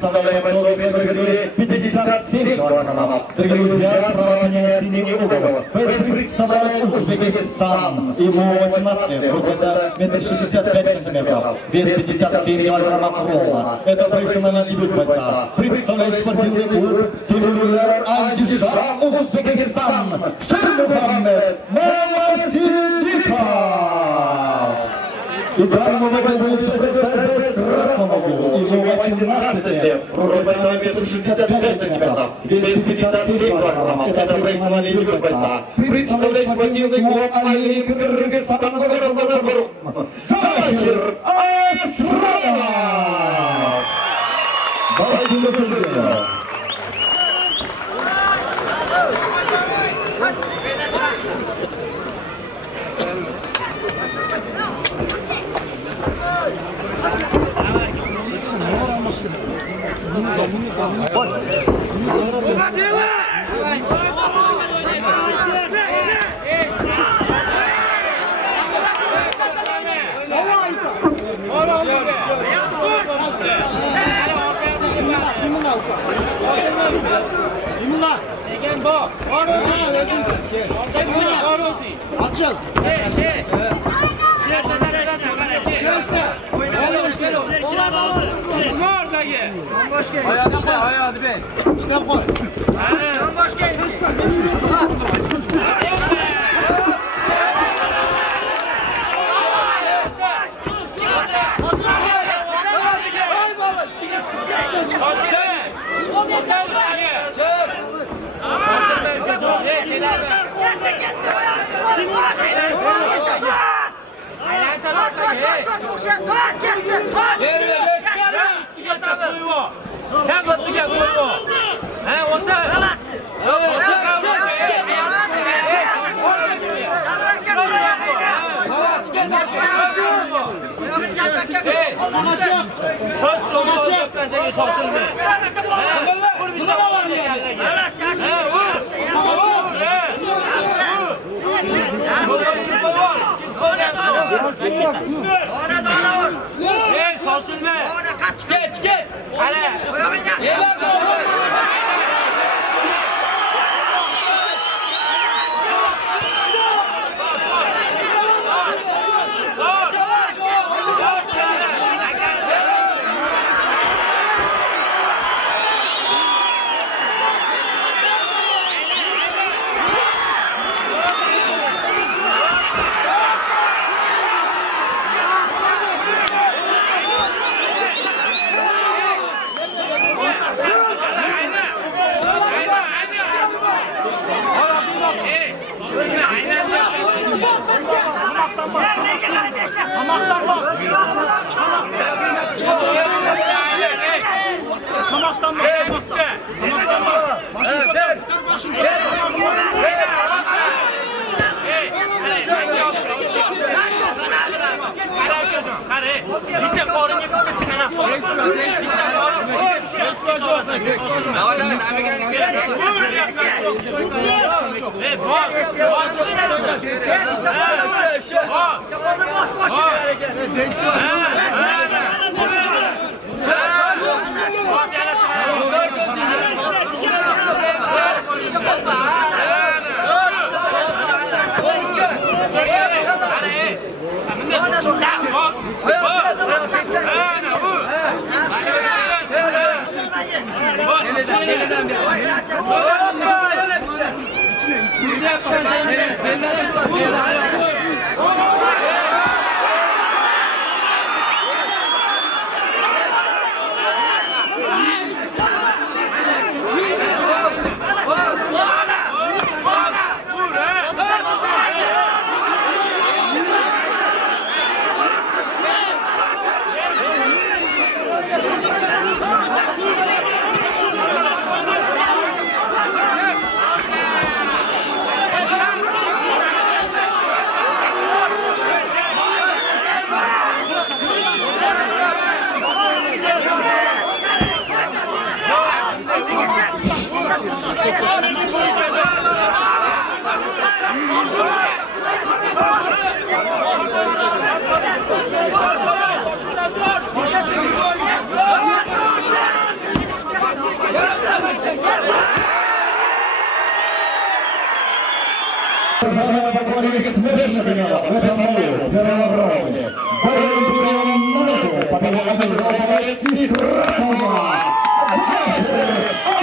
представляем большой категории 57 килограммов. Дорогие друзья, сравнение синий угол. Представляет Узбекистан. Ему 18 лет, метр 65 сантиметров, вес 57 килограммов ровно. Это профессиональный дебют бойца. Представляет спортивный клуб Тимур Андижан, Узбекистан. Шейх-Мухаммед Мамасидиков. И данному бойцу представляет красному углу. Ему 18 лет, рост бойца метр 65 сантиметров, вес 57 килограммов. Это профессиональный дебют бойца. Представляет спортивный клуб Олимп Кыргызстан, город Базарбарух. Джахир Ашрамов. Давайте заслужили. Açıl. Ayağı be. İşte koy. Sen nasıl gel koyuyor? He otur. Geç. Hadi. Hamaktan bak. Hamaktan bak. Hamaktan bak. Başını götür. Başını götür. Bitti korun yapıp çıkana. Поклонник смешно генерал в этом бою, в первом раунде. Боевым приемом ногу победу одержал боец из Красного. Джабер